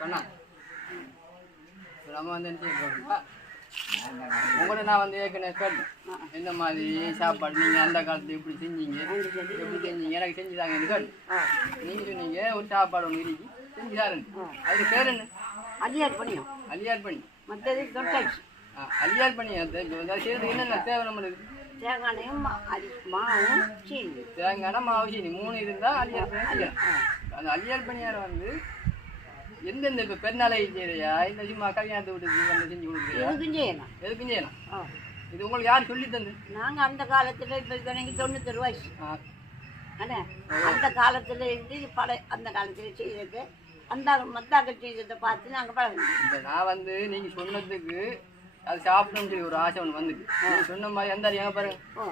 கண்ணா. நம்ம வந்து என்ன உங்கள்ட்ட நான் வந்து ஏற்கனவே கேட்டேன். எந்த மாதிரி சாப்பாடு நீங்க அந்த காலத்துல எப்படி செஞ்சீங்க எப்படி செஞ்சீங்க எனக்கு செஞ்சு தாங்கன்னு கேட்டேன். நீங்க சொன்னீங்க ஒரு சாப்பாடு ஒன்று இருக்கு செஞ்சு தாருங்க அதுக்கு பேர் என்ன? அடியார் பண்ணியும் அலியார் பண்ணி மற்றது தொட்டாச்சு. அலியார் பண்ணி செய்யறதுக்கு என்னென்ன தேவை நம்மளுக்கு தேங்காயும் மாவும் சீனி. தேங்காய் மாவு சீனி மூணு இருந்தால் அலியார் பண்ணி அந்த அலியார் பணியார் வந்து எந்தெந்த இப்போ பெருநாளை செய்யறையா? இந்த சும்மா கல்யாணத்தை விட்டு வந்து செஞ்சு கொடுக்குறியா? எதுக்கும் செய்யலாம் எதுக்கும் செய்யலாம். இது உங்களுக்கு யார் சொல்லி தந்து நாங்கள் அந்த காலத்தில் இப்போ எனக்கு தொண்ணூத்தொரு வயசு. அண்ணே அந்த காலத்தில் இருந்து பல அந்த காலத்தில் செய்தது அந்த மத்தாக்கள் செய்ததை பார்த்து நாங்கள் பழகினோம். இப்ப நான் வந்து நீங்க சொன்னதுக்கு அது சாப்பிடணும்னு சொல்லி ஒரு ஆசை ஒன்று வந்துக்கு நீங்க சொன்ன மாதிரி அந்த அறியாம பாருங்க? ஓ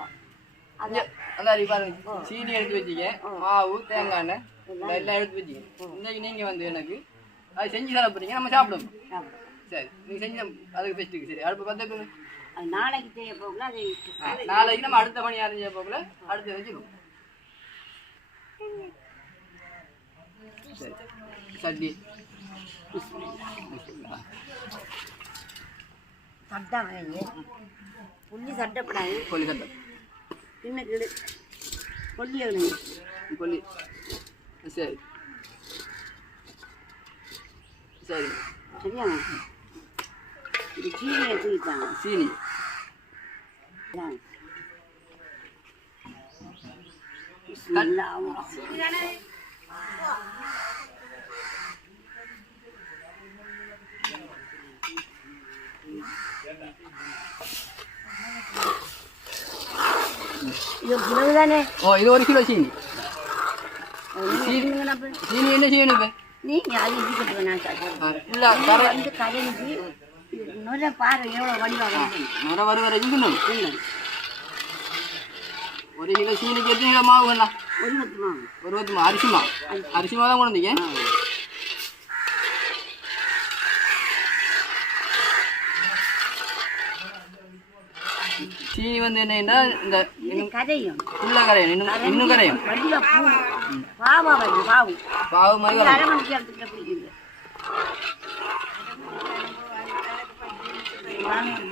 அது இங்க, அந்த அறி பாருங்க சீனி எடுத்து வச்சுக்க மாவு தேங்காய் எல்லாம் எடுத்து வச்சுக்க இன்னைக்கு நீங்க வந்து எனக்கு அது செஞ்சு தர போறீங்க நம்ம சாப்பிடுவோம். சரி நீங்க செஞ்சு அதுக்கு பெஸ்ட்டுக்கு சரி அடுப்பு பார்த்துக்கோங்க அது நாளைக்கு செய்ய போகல அது நாளைக்கு நம்ம அடுத்த பணி அறிஞ்ச போகல. அடுத்து வச்சுக்கோ. சரி சட்னி. சட்டை வேணும் புள்ளி சட்டப்படாது. கொல்லி சட்டை. சின்ன கிடு கொல்லி கொல்லி சரி. சரி சரியா இது சீனியை தூக்கிட்டாங்க சீனி இது கிலோ தானே ஓ இது ஒரு கிலோ சீனி சீனி என்ன செய்யணும் இப்போ நீங்க அது இது வேணாம் சார் இல்லை கரை வந்து கரைஞ்சி நுரை பாரு எவ்வளோ வந்து நுர வர வர இருக்கணும் ஒரு கிலோ சீனிக்கு எத்தனை கிலோ மாவு வேணாம் ஒரு பத்து மாவு. ஒரு பத்து மா அரிசி மா அரிசி. மாவு தான் கொண்டு வந்தீங்க சீனி வந்து என்னன்னா இந்த கரையும் உள்ள கரையும் இன்னும் இன்னும் கரையும் பாவா வருது பாவு. பாவு மாதிரி அரை மணிக்கு பிடிக்குது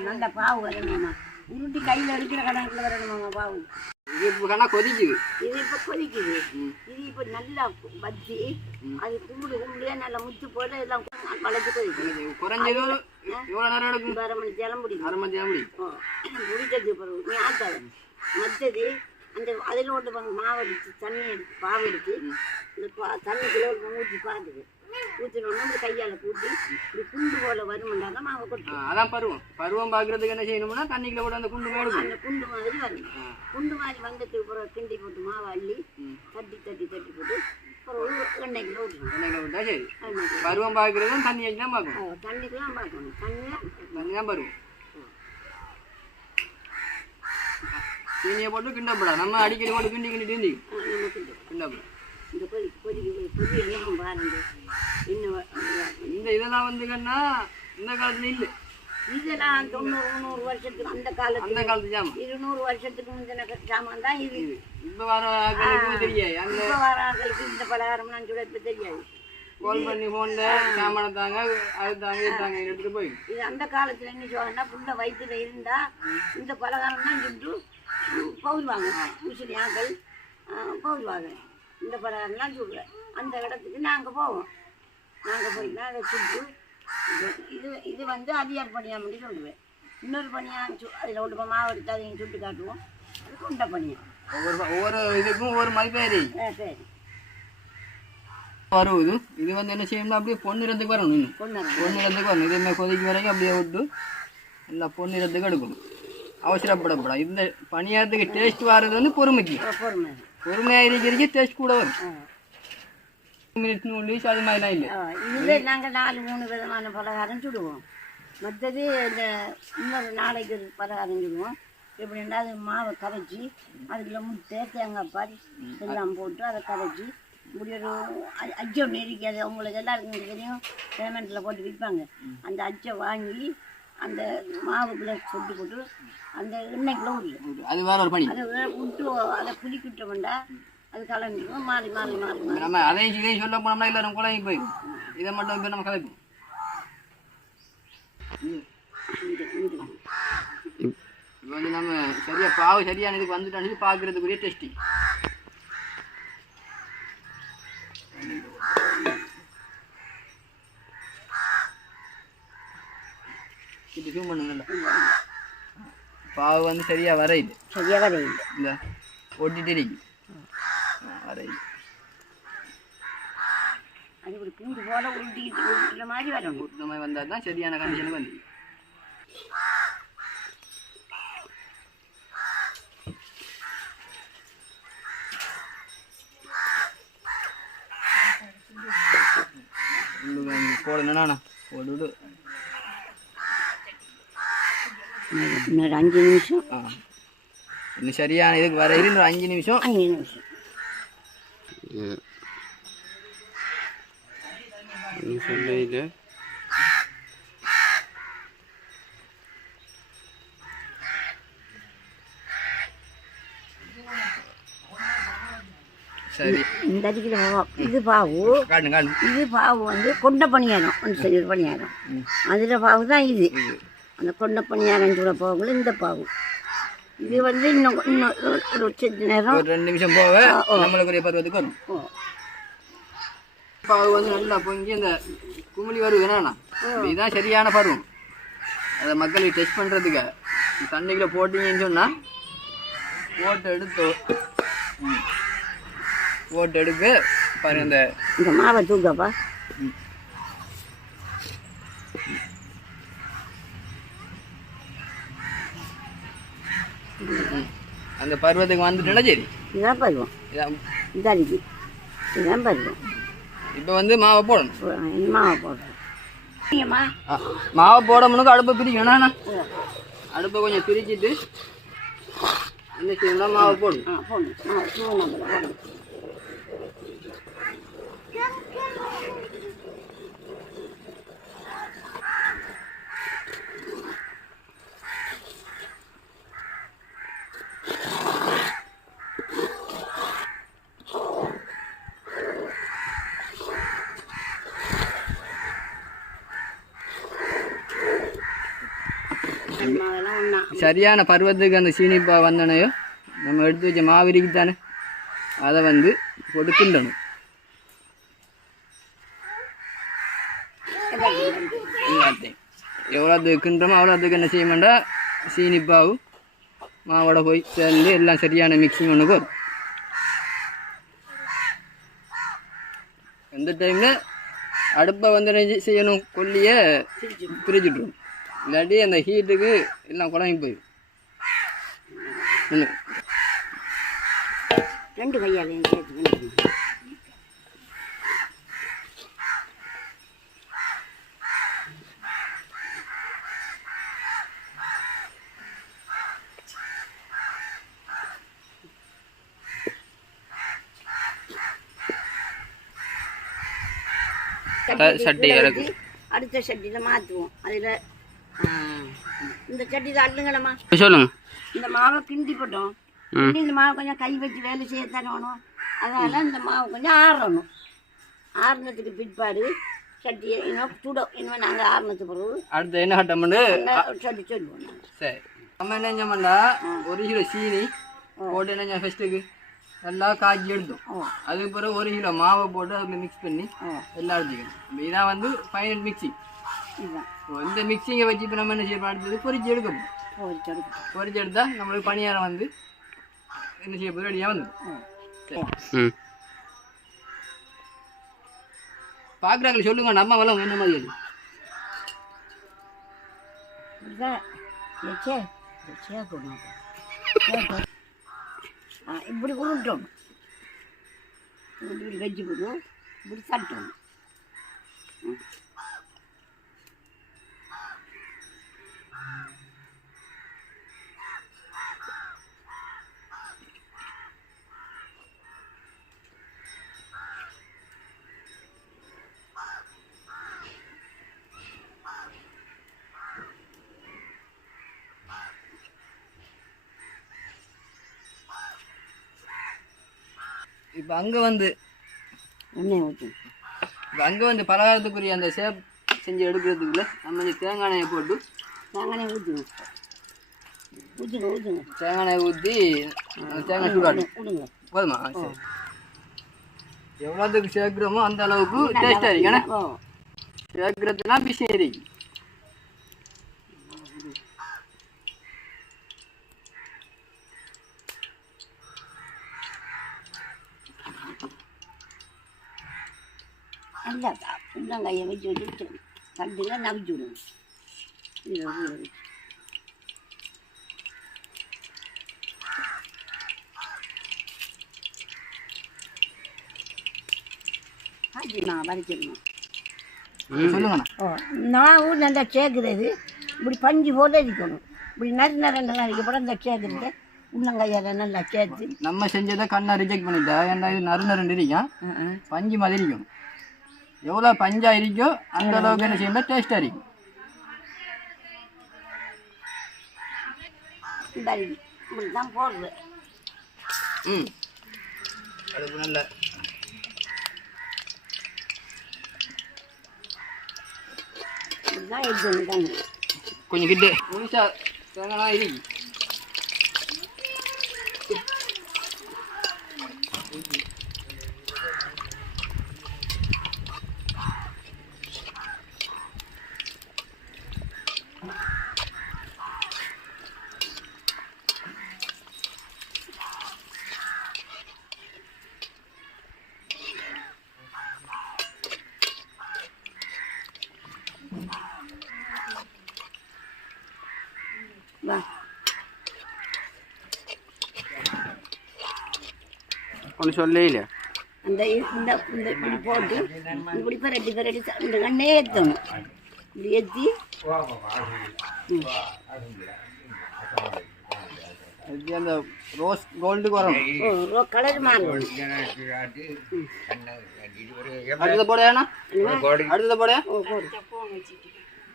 நல்ல பாவு வரணுமா உருட்டி கையில் இருக்கிற கணக்கில் வரணுமாம்மா பாவு. இது இப்போ கொதிக்குது. இது இப்போ கொதிக்குது. இது இப்போ நல்லா வச்சு அது கும்பிடு கும்பிடியா நல்லா முத்து போல எல்லாம் வளைச்சு கொதிக்குது. குறைஞ்சது எவ்வளோ நேரம் எடுக்கும்? அரை மணி ஜலம் பிடிக்கும் அரை மணி நேரம் முடியும். முடிச்சது பிறகு நீ ஆட்டாத மற்றது அந்த அதில் ஒன்று மாவு எடுத்து தண்ணி எடுத்து பாவு எடுத்து இந்த பா தண்ணிக்குள்ளே ஊற்றி பார்த்துது ஊற்றினோன்னா இந்த கையால் கூட்டி இப்படி குண்டு போல் வருமுண்டாங்க மாவை ஆ, கொட்டு அதான் பருவம். பருவம் பார்க்கறதுக்கு என்ன செய்யணும்னா தண்ணிக்குள்ள கூட அந்த குண்டு அந்த குண்டு மாதிரி வரும் குண்டு மாதிரி வந்ததுக்கு பிறகு கிண்டி போட்டு மாவை அள்ளி தட்டி தட்டி தட்டி போட்டு அப்புறம் பருவம் பார்க்கறதும் தண்ணி வச்சு தான் பார்க்கணும். தண்ணிக்கெல்லாம் பார்க்கணும். தண்ணி தான் பருவம். சீனியை போட்டு கிண்டப்படா நம்ம அடிக்கடி போட்டு கிண்டி கிண்டி கிண்டி. கிண்டப்படா இந்த கொதி கொதி கொதி என்ன பாருங்க. இன்னும் இந்த இதெல்லாம் வந்து கண்ணா இந்த காலத்துல இல்லை. இதெல்லாம் தொண்ணூறு நூறு வருஷத்துக்கு அந்த காலத்துல. அந்த காலத்து ஜாமான். இருநூறு வருஷத்துக்கு முந்தின சாமான் தான் இது. இப்போ வர ஆட்களுக்கு தெரியாது. அந்த இப்போ வராங்களுக்கு இந்த பலகாரம்லாம் சுட இப்போ தெரியாது. கால் பண்ணி ஃபோனில் சாமானை தாங்க அது தாங்க தாங்க எடுத்துட்டு போய். இது அந்த காலத்துல என்ன சொல்லுவாங்கன்னா புள்ள வயிற்றுல இருந்தா இந்த பலகாரம் தான் சுட்டு பவுல்வாங்க உசிலி ஆக்கள் பவுல்வாங்க இந்த பலகாரம்லாம் சுடுற அந்த இடத்துக்கு நாங்கள் போவோம். நாங்கள் போய் தான் அதை சுட்டு இது- இது வந்து அதிகார் பணியா பண்ணி சொல்லுவேன். இன்னொரு பணியா சு அதில் ஒன்று மாவு எடுத்து அதையும் சுட்டு காட்டுவோம். அது குண்டை பணியா ஒவ்வொரு ஒவ்வொரு இதுக்கும் ஒவ்வொரு ஆ சரி. வருவது இது. வந்து என்ன செய்யணும்னா அப்படியே பொன்னிறத்துக்கு வரணும் பொன்னிறத்துக்கு வரணும். இதே மாதிரி கொதிக்க வரைக்கும் அப்படியே விட்டு நல்லா பொன்னிறத்துக்கு எடுக்கணும். அவசரப்படப்படாது. இந்த பணியாரத்துக்கு டேஸ்ட் வர்றது வந்து பொறுமைக்கு. பொறுமை பொறுமையாக இருக்கிறதுக்கு டேஸ்ட் கூட வரும். ஆ மினிட்ஸ் நூல்ஸ் அது மாதிரிலாம் இல்லை ஆ, இதுல நாங்கள் நாலு மூணு விதமான பலகாரம் சுடுவோம் மற்றது இந்த இன்னொரு நாளைக்கு ஒரு பலகாரம் சுடுவோம் எப்படின்னா அது மாவை கரைச்சி அதுக்குள்ள முட்டை தேங்காய் பால் எல்லாம் போட்டு அதை கரைச்சி இப்படி ஒரு அ- அச்சம் நெருக்கி அது உங்களுக்கு எல்லாருக்கும் தெரியும் பேமெண்ட்டில் போட்டு விற்பாங்க அந்த அச்சை வாங்கி அந்த மாவுக்குள்ளே சொட்டு போட்டு அந்த எண்ணெய்க்குள்ள விடல அது வேற ஒரு பணி அதை விட்டு அதை புளிக்கிட்டோம்டா அது கலந்துடும் மாறி மாறி மாறி மாறி. நம்ம அதையும் இதையும் சொல்ல போனோம்னா எல்லாரும் குழம்பு போய். இதை மட்டும் இப்போ நம்ம கலப்போம் இப்போ வந்து நம்ம சரியா பாவு சரியான இதுக்கு வந்துட்டோம் பார்க்கறதுக்குரிய டெஸ்டிங் இது ஜூம் பண்ணுங்கல்ல பாவு வந்து சரியா வரையுது சரியாக வரையில். இந்த ஒட்டிட்டு இருக்கு ஆ, வரையுது அது இப்படி பூண்டு போல உருட்டிக்கிட்டு உருட்டுற மாதிரி வரணும் இந்த மாதிரி வந்தால் தான் சரியான கண்டிஷனுக்கு வந்து போடணும்னா போட்டு விடு இன்னொரு அஞ்சு நிமிஷம் ஆ இன்னும் சரியான இதுக்கு வர இன்னும் அஞ்சு நிமிஷம் அஞ்சு நிமிஷம் சொல்ல சரி. இந்த அடிக்கிற இது பாவு. இது பாவு வந்து கொண்ட பணியாரம். ஒன்று செய்கிற பணியாரம். அதில் பாவு தான் இது. அந்த கொண்ட பணியாரம் கூட பாவுல இந்த பாவு. இது வந்து இன்னும் இன்னும் ஒரு- நேரம். ரெண்டு நிமிஷம் போக நம்மளுக்குரிய பருவத்துக்கு வரும். பாவு வந்து நல்லா பொங்கி அந்த குமிழி வருது என்னன்னா? இதுதான் சரியான பருவம். அதை மக்களுக்கு டெஸ்ட் பண்ணுறதுக்கு தண்ணிக்குள்ள போட்டீங்கன்னு சொன்னால் போட்டு எடுத்து ம். போட்டு எடுக்க பாருங்க இந்த இந்த மாவை தூக்கப்பா அந்த பருவத்துக்கு வந்துட்டுனா சரி. இதுதான் பருவம். இதான். இந்த அடிக்கு இதுதான் பருவம். இப்போ வந்து மாவை போடணும். மாவை ஆ, மாவை போட முன்னுக்கு அடுப்பை பிரிக்கணும். அடுப்பை கொஞ்சம் பிரிச்சுட்டு என்ன செய்யணும்னா மாவை போடணும். போடணும். சரியான பருவத்துக்கு அந்த சீனிப்பா வந்தனையோ நம்ம எடுத்து வச்ச மாவு தானே அதை வந்து கொடுக்கின்றணும் எவ்வளோ எல்லாத்தையும் எவ்வளோத்துக்கு கிண்டுறோமோ அவ்வளோத்துக்கு என்ன செய்ய மாட்டா சீனிப்பாவும் மாவோட போய் சேர்ந்து எல்லாம் சரியான மிக்சிங் ஒன்றுக்கு வரும். எந்த டைமில் அடுப்பை வந்து செய்யணும் கொல்லியை பிரிச்சுட்ருவோம் இல்லாட்டி அந்த ஹீட்டுக்கு எல்லாம் குழம்பி போயிடும். ரெண்டு கையாலையும் சட்டி அடுத்த சட்டியில் மாற்றுவோம். அதில் இந்த சட்டியில் அள்ளுங்களம்மா சொல்லுங்க. இந்த மாவை கிண்டி போட்டோம். இந்த மாவை கொஞ்சம் கை வச்சு வேலை செய்ய தரணும் அதனால் இந்த மாவு கொஞ்சம் ஆறணும். ஆறுனதுக்கு பிற்பாடு சட்டியை இன்னும் சுடும் இன்னும் நாங்கள் ஆறுனது பிறகு அடுத்து என்ன அந்த சட்டி சொல்லுவோம் சரி. நம்ம என்ன செஞ்சோம்டா ஒரு கிலோ சீனி போட்டு என்ன ஃபஸ்ட்டுக்கு நல்லா காய்ச்சி எடுத்தோம். அதுக்கு பிறகு ஒரு கிலோ மாவை போட்டு அதில் மிக்ஸ் பண்ணி எல்லாம் எடுத்துக்கணும் இதான் வந்து ஃபைனல் மிக்சிங் இந்த மிக்சிங்கை வச்சு இப்போ நம்ம என்ன செய்யணும் அடுத்தது பொரிச்சு எடுக்கணும். ஓ சொல்லுங்க பொரிச்சு எடுத்தா நம்மளுக்கு பணியாரம் வந்து என்ன செய்ய போகுது? ரெடியாக வந்து பார்க்குறாங்களே சொல்லுங்க நம்ம வளம் என்ன மாதிரி இப்படி உருட்டணும். இப்படி வச்சு போடும் இப்படி தட்டணும். அங்கே வந்து எண்ணெய் ஊற்றி இப்போ அங்கே வந்து பலகாரத்துக்குரிய அந்த சேப் செஞ்சு எடுக்கிறதுக்குள்ள நம்ம இந்த தேங்காய் எண்ணெயை போட்டு தேங்காய் ஊற்றுங்க ஊற்றுங்க ஊற்றுங்க தேங்காய் ஊற்றி தேங்காய் விடுங்க போதுமா? சரி. எவ்வளோத்துக்கு சேர்க்குறோமோ அந்த அளவுக்கு டேஸ்ட்டாக இருக்கு. ஏன்னா ஓ சேர்க்குறதுலாம் விஷயம் இருக்கு நல்லா உள்ளங்கையை வச்சு வச்சு விடுங்க வச்சு. வரைச்சிடணும் சொல்லுங்கண்ணா. ஓ நான் ஊர் நல்லா சேர்க்குறது இப்படி பஞ்சு போல இருக்கணும். இப்படி நறு நரண்டெல்லாம் இருக்கப்பட இந்த சேர்க்குறது உள்ளங்கையால் நல்லா சேர்த்து. நம்ம செஞ்சதை கண்ணை ரிஜெக்ட் பண்ணிட்டா ஏன்னா இது நறு நறுன்னு இருக்கும் பஞ்சு மாதிரி இருக்கும் எவ்வளோ பஞ்சா இருக்கோ அந்த அளவுக்கு என்ன செய்யணும் டேஸ்ட்டாக இருக்கும் இந்த இப்படி தான் போடுறது ம். அதுக்கு நல்ல கொஞ்சம் கிட்டே. முழுசா தேங்காய் இருக்கு வா ஒன்று சொல்லே இல்லை அந்த இந்த இந்த இப்படி போட்டு இப்படி பரட்டி பரட்டி இந்த கண்ணே ஏற்றணும் இப்படி ஏற்றி அந்த ரோஸ் கோல்டுக்கு வரணும் கலர் மாறும் அடுத்தது போட ஏன்னா அடுத்தது போட ஓ போடு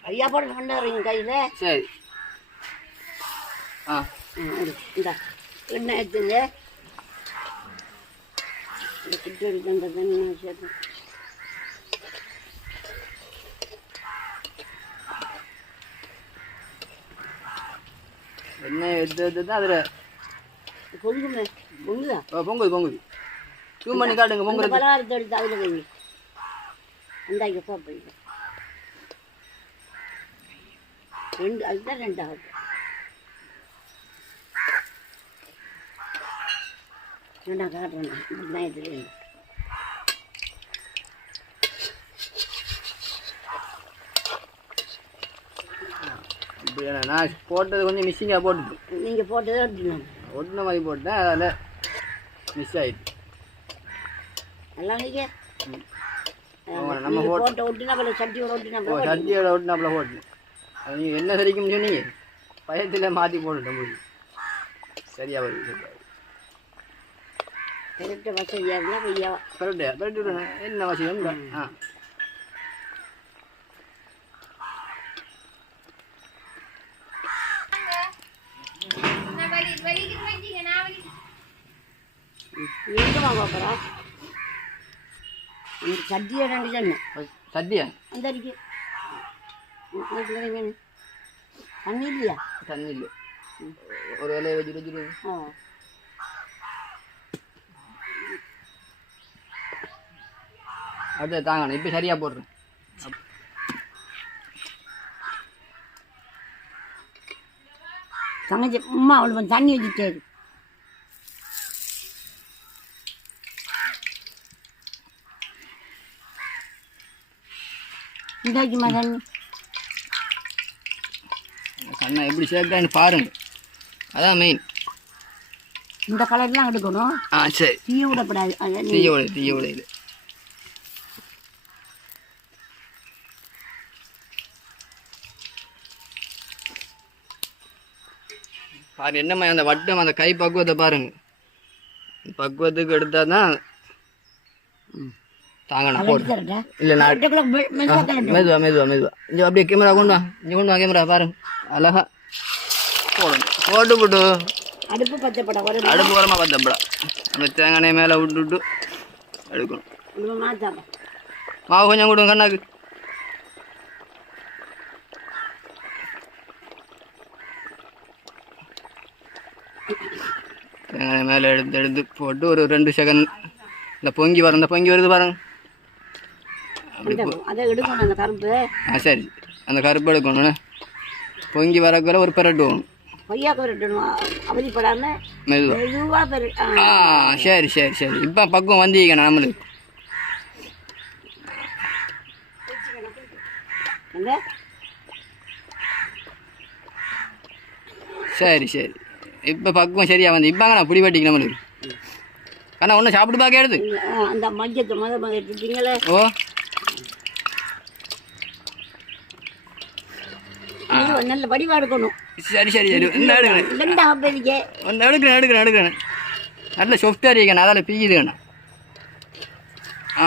ஐயா போட கொண்டாடுறீங்க கையில் சரி ஆ இந்த எண்ணெய் எடுத்துங்க இந்த கிட்ட இருக்க தண்ணி சேர்த்து எண்ணெய் எடுத்து எடுத்து தான் அதில். பொங்குமே பொங்குதா? பொங்குது பொங்குது. ஜூம் பண்ணி காட்டுங்க இந்த பொங்குறது பலகாரத்தை எடுத்து அதில் வைங்க அந்தாங்க போப்பீங்க ரெண்டு அதுதான் ரெண்டாவது. நான். காட்டுறேன் இது என்ன, நான் போட்டது கொஞ்சம் மிஸ்ஸிங்காக போட்டுட்டு. நீங்கள் போட்டதை ஒட்டின மாதிரி போட்டேன் அதில் மிஸ் ஆயிடுச்சு எல்லாம் நீங்கள் நம்ம போட் போட்ட ஒட்டினா போல சட்டியோட ஒட்டினா ஓ சட்டியோட ஒட்டினாப்புல போட்டேன் அது நீங்கள் என்ன சரிக்கும் சொன்னீங்க? பயத்தில் மாற்றி போட்டுட்டேன் முடியும் சரியா கரெக்டாக வசதியாக ஐயா கரெக்டு விடுங்க என்ன அவசியம் ஆ எங்கே வாங்க போகிறோம் அந்த சட்டியை ரெண்டு சொன்னேன் சட்டியா அந்த அடிக்கு வேணும் தண்ணி இல்லையா தண்ணி இல்லை ஒரு வேலையை வச்சுட்டு வச்சுட்டு ஆ அடுத்து தாங்கணும் இப்போ சரியாக போடுறேன். தங்கச்சி அம்மா அவளுக்கு தண்ணி வச்சுட்டாரு இந்தாக்கிம்மா தண்ணி கண்ணா எப்படி சேர்க்கான்னு பாருங்க. அதான் மெயின் இந்த கலர்லாம் எடுக்கணும். ஆ சரி. தீய விடக்கூடாது அதான் நீ தீய உலை தீய பாரு என்னம்மா அந்த வட்டம் அந்த கை பக்குவத்தை பாருங்க. பக்குவத்துக்கு எடுத்தால் தான் தாங்கணும். போடு. தரட்டா இல்லை நான் மெதுவா மெதுவா மெதுவா இங்கே அப்படியே கேமரா கொண்டு வா. இங்கே கொண்டு வா கேமரா பாருங்க அழகா. போடணும் போட்டு போட்டு. அடுப்பு பச்சை படம் அடுப்பு வரமா பார்த்தப்படா அந்த தேங்காய் மேலே விட்டுட்டு எடுக்கணும். மாவு கொஞ்சம் கொடுங்க கண்ணாக்கு. மேலே எடுத்து எடுத்து போட்டு ஒரு ரெண்டு செகண்ட் இந்த பொங்கி வரும் இந்த பொங்கி வருது பாருங்க. எடுக்கணும் ஆ சரி. அந்த கருப்பு எடுக்கணுண்ணே பொங்கி வரக்குள்ள ஒரு பெரட்டு வேணும். கொய்யா கருட்டணும் அவதிப்படாம மெதுவாக மெதுவா பெரு ஆ, சரி சரி சரி. இப்போ பக்கம் வந்தீங்க நம்மளுக்கு. சரி சரி. இப்போ பக்குவம் சரியா வந்து இப்பாங்க நான் பிடி பட்டிக்கு நம்மளுக்கு? அண்ணா ஒன்றும் சாப்பிட்டு பார்க்க எடுத்து அந்த மஞ்சத்தை முத முத எடுத்துட்டீங்களே? ஓ. நல்ல வடிவா எடுக்கணும். சரி சரி சரி. இந்த எடுக்கிறேன். எடுக்கிறேன் எடுக்கிறேன் எடுக்கிறேன். நல்ல சொஃப்டாக இருக்கேன் அதால் பிய்யுதுங்கண்ணா ஆ.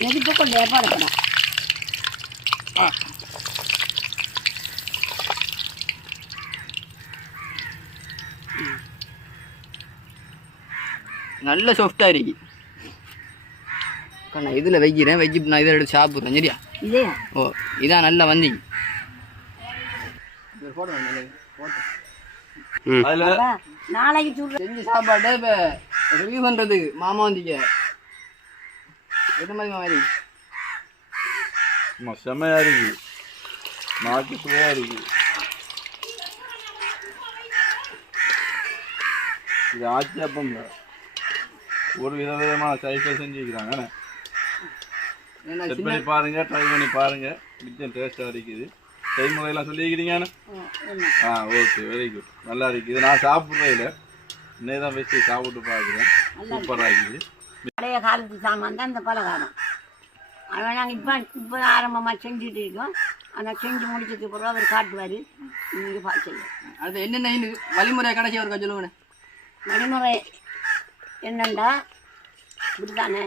நெருப்பு கொண்டு ஏப்பா எடுக்கணும் ஆ. நல்ல சொஃப்டாக இருக்கு. அக்கா, நான் இதில் வைக்கிறேன். வச்சு நான் இதில் எடுத்து சாப்பிட்றேன் சரியா? ஓ இதான் நல்லா வந்தீங்க அப்பா, நாளைக்கு செஞ்சு சாப்பாட்டை இப்போ ரிவ்யூ பண்ணுறதுக்கு மாமா வந்தீங்க எது மாதிரி மாதிரி சும்மா செம்மையா இருக்கு. நாக்கு சுவையா இருக்கு. இது ஆச்சி அப்பம் இல்ல. ஒரு வித விதமான சைஸை செஞ்சுக்கிறாங்க செட் பண்ணி பாருங்க ட்ரை பண்ணி பாருங்க. மிச்சம் டேஸ்டாக இருக்குது. செய்முறையெல்லாம் சொல்லிக்கிறீங்கண்ணே ஆ ஓகே வெரி குட் நல்லா இருக்குது. நான் சாப்பிட்றே இல்லை. இன்னே தான் வச்சு சாப்பிட்டு பார்க்குறேன். சூப்பராக இருக்குது. பழைய காலத்து சாமான் தான் இந்த பலகாரம். அதை நாங்கள் இப்போ இப்போ ஆரம்பமாக செஞ்சுட்டு இருக்கோம். ஆனால் செஞ்சு முடிச்சதுக்கு பிறகு அவர் காட்டுவார். நீங்கள் பார்த்து அது என்னென்ன வழிமுறை கடைசி ஒரு சொல்லுங்கண்ணே வழிமுறை என்னண்டா? இப்படித்தானே?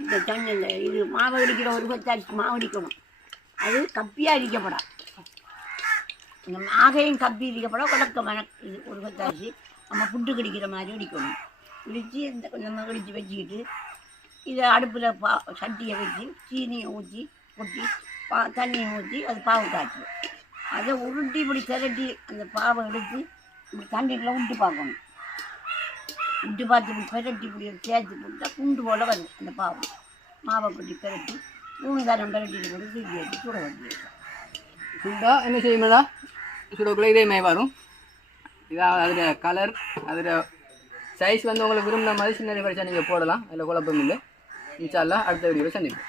இந்த தண்ணியில் இது மாவு அடிக்கிற ஒரு பத்தாச்சு மாவு அடிக்கணும். அது கப்பியாக அடிக்கப்படாது இந்த மாகையும் கப்பி அடிக்கப்பட குழக்கமான இது ஒரு பத்தாச்சு நம்ம புட்டு கடிக்கிற மாதிரி அடிக்கணும். இடித்து இந்த கொஞ்சம் கடிச்சு வச்சுக்கிட்டு இதை அடுப்பில் பா சட்டியை வச்சு சீனியை ஊற்றி கொட்டி பா தண்ணியை ஊற்றி அது பாவு காய்ச்சி அதை உருட்டி இப்படி திரட்டி அந்த பாவை எடுத்து இப்படி தண்ணீரில் உருட்டி பார்க்கணும். உண்டு பார்த்து இப்படி பெரட்டி இப்படி சேர்த்து போட்டா குண்டு போல் வரும் அந்த பாவு மாவை கொட்டி பெரட்டி மூணு தரம் பெரட்டிட்டு போட்டு தூக்கி வச்சு சுட வச்சு. சுண்டா என்ன செய்யுங்களா சுடக்குள்ள இதே மாதிரி வரும். இதான் அதில் கலர் அதில் சைஸ் வந்து உங்களுக்கு விரும்பின மாதிரி சின்ன வரைச்சா நீங்கள் போடலாம். அதில் குழப்பம் இல்லை. இன்ஷால்லா அடுத்த வீடியோவில் சந்திப்போம்.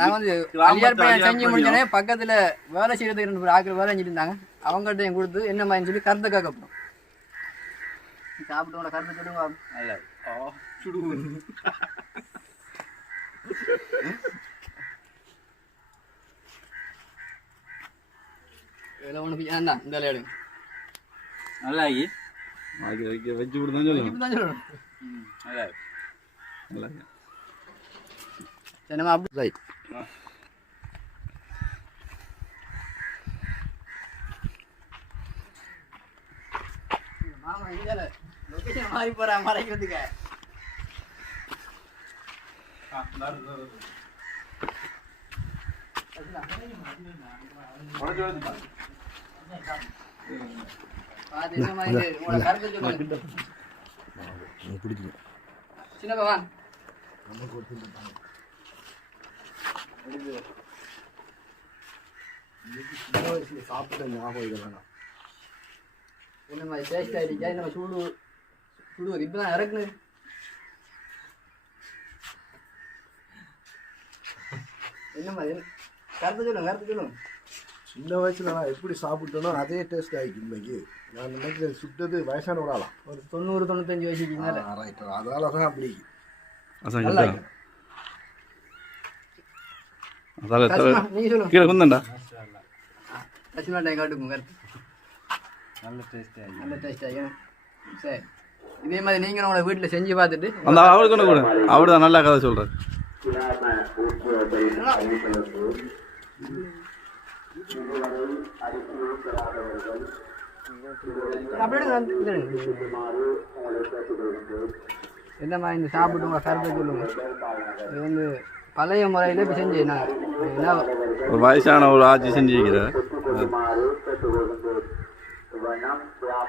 நான் வந்து அலியார் பையன் செஞ்சு முடிச்சோடனே பக்கத்தில் வேலை செய்யறதுக்கு ரெண்டு பேர் ஆக்கள் வேலை செஞ்சுட்டு இருந்தாங்க. அவங்கள்ட்ட கொடுத்து என்ன மாதிரி சொல்லி கருத்தை கேட்கப்படும் சாப்பிட்டு உங்களோட கருத்தை இந்த நல்லா ஆகி வைக்க வைக்க வச்சு கொடுத்தா சொல்லுங்க. இப்படி தான் சொல்லணும் நல்லா நல்லா அப்படி ரைட். மாமா இங்கே லொக்கேஷன் மாறி போகிறேன் மறைக்கிறதுக்க. சின்ன பகவான். சாப்பிட்ட ஞாபகம் இதெல்லாம் என்ன மாதிரி டேஸ்ட் ஆகிடுச்சா நம்ம சூடு சுடுவது இப்போ தான் இறக்குனது என்ன மாதிரி கருத்து சொல்லுங்க கருத்து சொல்லுங்க சின்ன வயசுல நான் எப்படி சாப்பிட்டேனோ அதே டேஸ்ட் ஆகிக்கும் இன்னைக்கு நான் நினைக்கிறேன் சுட்டது வயசான விடாலாம் ஒரு தொண்ணூறு தொண்ணூத்தஞ்சு வயசுக்கு மேலே ரைட் அதனால தான் அப்படி அதான் நல்லா கிட்ட. அதால எத்தனை- கஷ்டமா நீங்கள் சொல்லுங்க கீழே குந்தண்டா கஷ்டமா டைம் காட்டுக்கும் கருத்து நல்ல டேஸ்ட் நல்ல டேஸ்ட் ஆகும் சரி. இதே மாதிரி நீங்களும் உங்களோட வீட்டில் செஞ்சு பார்த்துட்டு அந்த அவருக்கு ஒன்று கூட. அவரு தான் நல்லா கதை சொல்றாரு அப்படியே எடுங்க, வந்து- இது எடுங்க. என்ன மாதிரி இந்த சாப்பிட்டு உங்கள் கருத்தை சொல்லுங்க. இது வந்து பழைய முறையில் இப்போ செஞ்சு நான். என்ன ஒரு வயசான ஒரு ஆட்சி செஞ்சிருக்கிறார்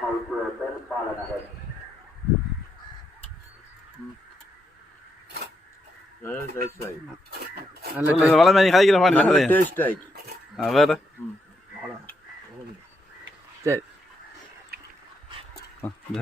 நல்ல சொல்லுங்க வளமை காய்க்கிற பாடல கதையா டேஸ்ட் ஆகி ஆ, வேற சரி ஆ, இந்த.